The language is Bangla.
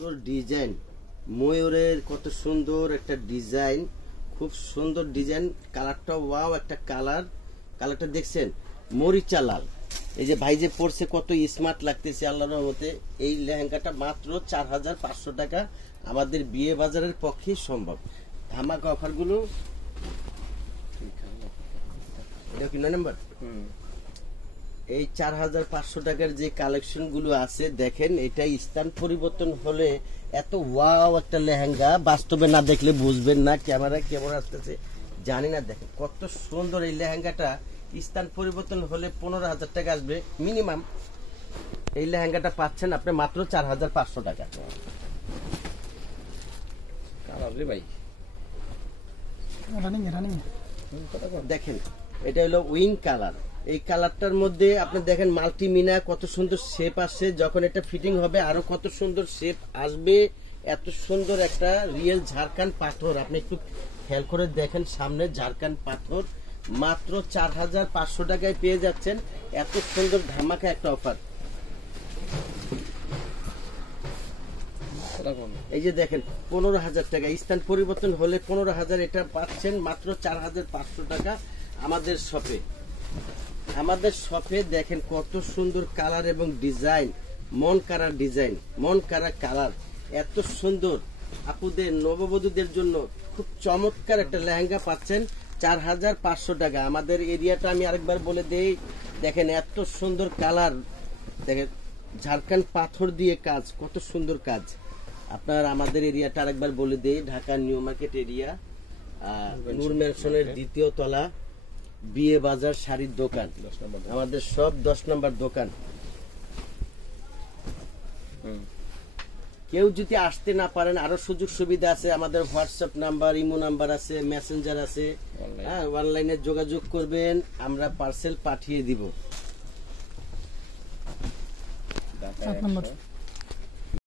সুন্দর ডিজাইন, ময়ূরের কত সুন্দর একটা ডিজাইন, খুব সুন্দর ডিজাইন, কালারটা ওয়াও একটা কালারটা দেখছেন মরিচা লাল। এই যে ভাই যে পরছে কত স্মার্ট লাগতেছে আল্লাহর রহমতে। এই লেহেঙ্গাটা মাত্র 4500 টাকা, আমাদের বিয়ে বাজারের পক্ষে সম্ভব। ধামাকা অফারগুলো এটা কি 9 নাম্বার? এই 4500 টাকার যে কালেকশন গুলো আছে দেখেন, এটা স্থান পরিবর্তন হলে এত ওয়াও একটা লেহেঙ্গা, বাস্তবে না দেখলে বুঝবেন না ক্যামেরা কেমন আসতেছে জানি না। দেখেন কত সুন্দর এই লেহেঙ্গাটা, স্থান পরিবর্তন হলে 15,000 টাকা আসবে মিনিমাম। এই লেহেঙ্গাটা পাচ্ছেন আপনি মাত্র 4500 টাকা। ভাই দেখেন এটা হলো উইং কালার। এই কালারটার মধ্যে আপনি দেখেন মাল্টিমিনা কত সুন্দর শেপ আসছে, যখন এটা ফিটিং হবে আরো কত সুন্দর শেপ আসবে। এত সুন্দর একটা রিয়েল ঝাড়খান্ড পাথর, আপনি একটু খেয়াল করে দেখেন সামনে ঝাড়খান্ড পাথর, মাত্র 4500 টাকায় পেয়ে যাচ্ছেন। এত সুন্দর ধামাকা একটা অফার। এই যে দেখেন 15,000 টাকা, স্থান পরিবর্তন হলে 15,000, এটা পাচ্ছেন মাত্র 4500 টাকা আমাদের শপে। আমাদের শপে দেখেন কত সুন্দর কালার এবং ডিজাইন, মন কারা ডিজাইন, মন কারা কালার, এত সুন্দর। আপুদের নববধূদের জন্য খুব চমৎকার একটা লেহেঙ্গা পাচ্ছেন 4500 টাকা। আমাদের এরিয়াটা আমি আরেকবার বলে দেই, দেখেন এত সুন্দর কালার, দেখেন ঝাড়খান্ড পাথর দিয়ে কাজ, কত সুন্দর কাজ। আপনার আমাদের এরিয়াটা আরেকবার বলে দেই, ঢাকা নিউ মার্কেট এরিয়া, নূর ম্যানশনের 2য় তলা, বিয়ে বাজার শাড়ির দোকান, আমাদের সব 10 নম্বর দোকান। কেউ যদি আসতে না পারেন আরো সুযোগ সুবিধা আছে, আমাদের হোয়াটসঅ্যাপ নাম্বার, ইমো নাম্বার আছে, মেসেঞ্জার আছে, হ্যাঁ অনলাইনে যোগাযোগ করবেন, আমরা পার্সেল পাঠিয়ে দিব। 7 নম্বর।